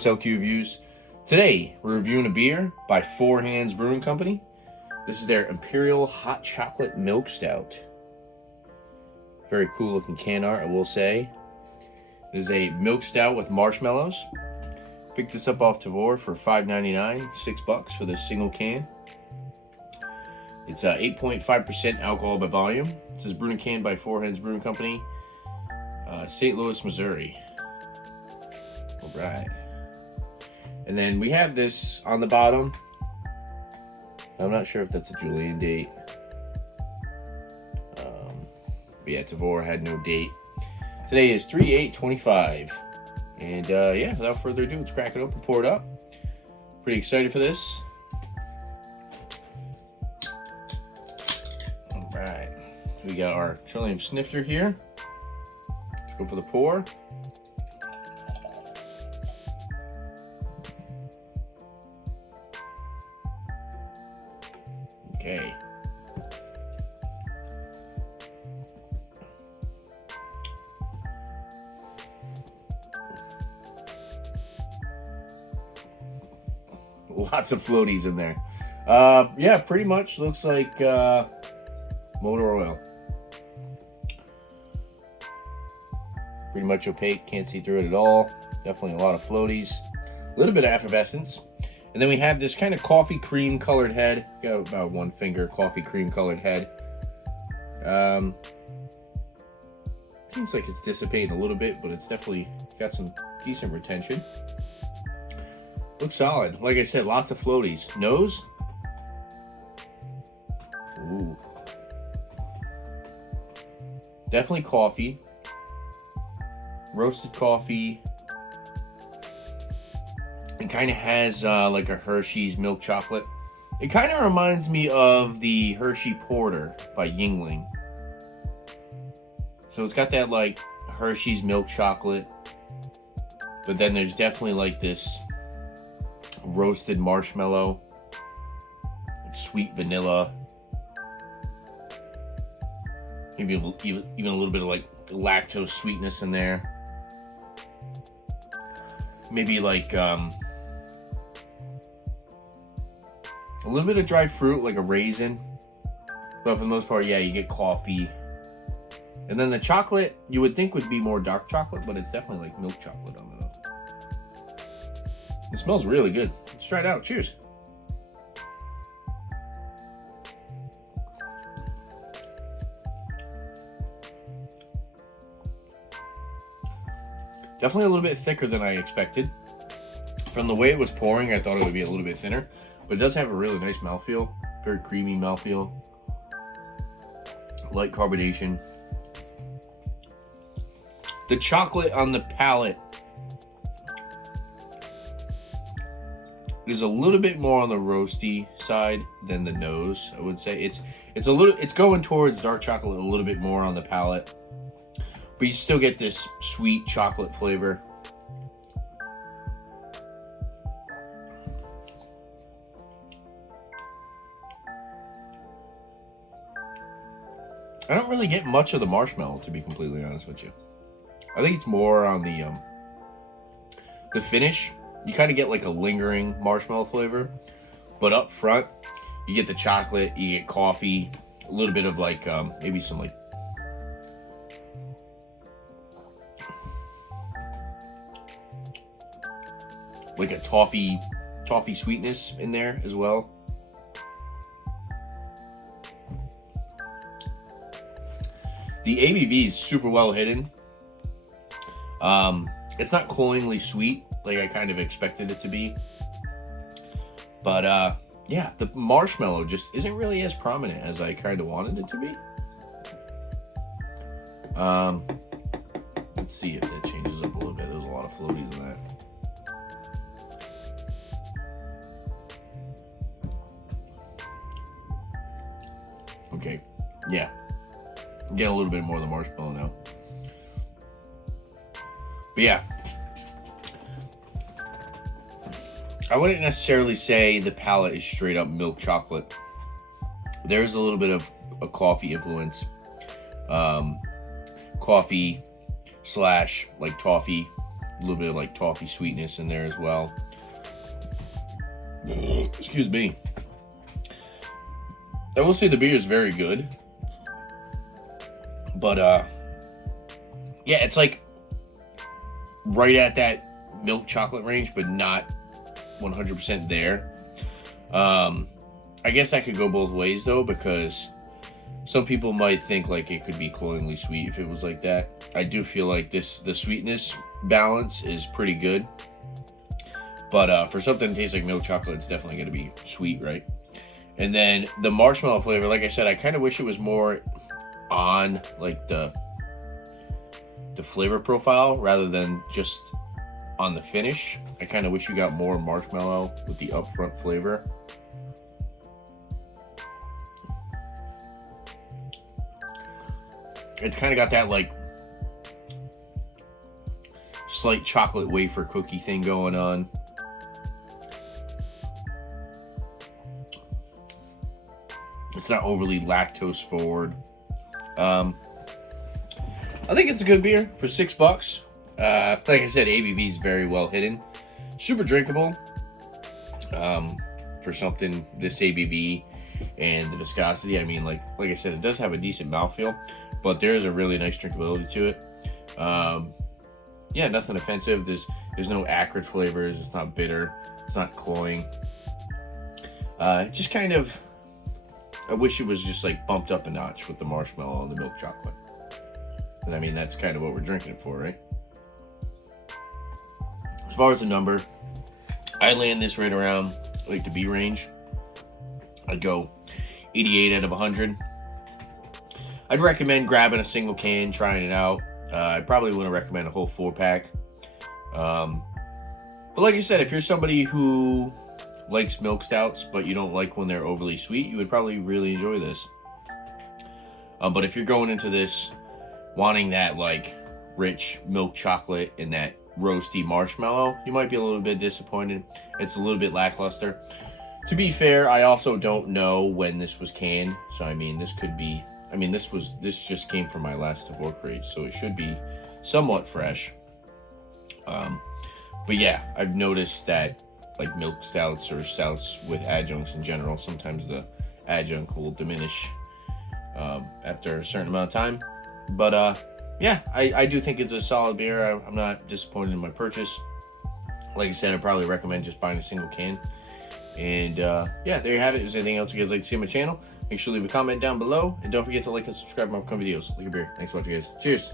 eastcoastlqreviews. Today, we're reviewing a beer by Four Hands Brewing Company. This is their Imperial Hot Chocolate Milk Stout. Very cool looking can art, I will say. It is a milk stout with marshmallows. Picked this up off Tavour for $5.99, $6 for this single can. It's 8.5% alcohol by volume. This is brewed and canned by Four Hands Brewing Company, St. Louis, Missouri. All right. And then we have this on the bottom. I'm not sure if that's a Julian date. But yeah, Tavour had no date. Today is 3/8/25. And yeah, without further ado, let's crack it open, pour it up. Pretty excited for this. All right. We got our Trillium snifter here. Let's go for the pour. Okay. Lots of floaties in there. Yeah, pretty much looks like motor oil. Pretty much opaque, can't see through it at all. Definitely a lot of floaties. A little bit of effervescence. And then we have this kind of coffee cream colored head. Got about one finger coffee cream colored head. Seems like it's dissipating a little bit, but it's definitely got some decent retention. Looks solid. Like I said, lots of floaties. Nose. Ooh. Definitely coffee. Roasted coffee. It kind of has like a Hershey's milk chocolate. It kind of reminds me of the Hershey Porter by Yingling. So it's got that like Hershey's milk chocolate. But then there's definitely like this roasted marshmallow, like sweet vanilla, maybe even a little bit of like lactose sweetness in there. Maybe like a little bit of dried fruit, like a raisin. But for the most part, yeah, you get coffee. And then the chocolate, you would think would be more dark chocolate, but it's definitely like milk chocolate on it. It smells really good. Let's try it out. Cheers. Definitely a little bit thicker than I expected. From the way it was pouring, I thought it would be a little bit thinner. But it does have a really nice mouthfeel. Very creamy mouthfeel. Light carbonation. The chocolate on the palate is a little bit more on the roasty side than the nose, I would say. It's going towards dark chocolate a little bit more on the palate. But you still get this sweet chocolate flavor. I don't really get much of the marshmallow, to be completely honest with you. I think it's more on the finish. You kind of get like a lingering marshmallow flavor, but up front, you get the chocolate, you get coffee, a little bit of like maybe some like a toffee sweetness in there as well. The ABV is super well hidden. It's not cloyingly sweet like I kind of expected it to be. But yeah, the marshmallow just isn't really as prominent as I kind of wanted it to be. Let's see if that changes up a little bit. There's a lot of floaties in that. Okay, yeah. I'm getting a little bit more of the marshmallow now. But yeah, I wouldn't necessarily say the palate is straight up milk chocolate. There's a little bit of a coffee influence. Coffee / like toffee A little bit of like toffee sweetness in there as well. Excuse me. I will say the beer is very good. But, yeah, it's like right at that milk chocolate range, but not 100% there. I guess that could go both ways, though, because some people might think like it could be cloyingly sweet if it was like that. I do feel like the sweetness balance is pretty good. But for something that tastes like milk chocolate, it's definitely going to be sweet, right? And then the marshmallow flavor, like I said, I kind of wish it was more on like the flavor profile rather than just on the finish. I kind of wish you got more marshmallow with the upfront flavor. It's kind of got that like slight chocolate wafer cookie thing going on. It's not overly lactose forward. I think it's a good beer for $6. Like I said, ABV is very well hidden. Super drinkable. For something this ABV and the viscosity. I mean, like I said, it does have a decent mouthfeel, but there is a really nice drinkability to it. Yeah, nothing offensive. There's no acrid flavors. It's not bitter. It's not cloying. Just kind of, I wish it was just like bumped up a notch with the marshmallow and the milk chocolate. And I mean, that's kind of what we're drinking it for, right? As far as the number, I land this right around like the B range. I'd go 88 out of 100. I'd recommend grabbing a single can, trying it out. I probably wouldn't recommend a whole 4-pack. But like I said, if you're somebody who likes milk stouts, but you don't like when they're overly sweet, you would probably really enjoy this. But if you're going into this wanting that like rich milk chocolate and that roasty marshmallow, you might be a little bit disappointed. It's a little bit lackluster. To be fair, I also don't know when this was canned, so I mean, this could be, I mean, this just came from my last divorce crate, so it should be somewhat fresh. But yeah, I've noticed that like milk stouts or stouts with adjuncts in general, sometimes the adjunct will diminish after a certain amount of time. But yeah, I do think it's a solid beer. I'm not disappointed in my purchase. Like I said, I'd probably recommend just buying a single can. And yeah, there you have it. If there's anything else you guys like to see on my channel, make sure to leave a comment down below. And don't forget to like and subscribe to my upcoming videos. Like a beer. Thanks for watching, guys. Cheers.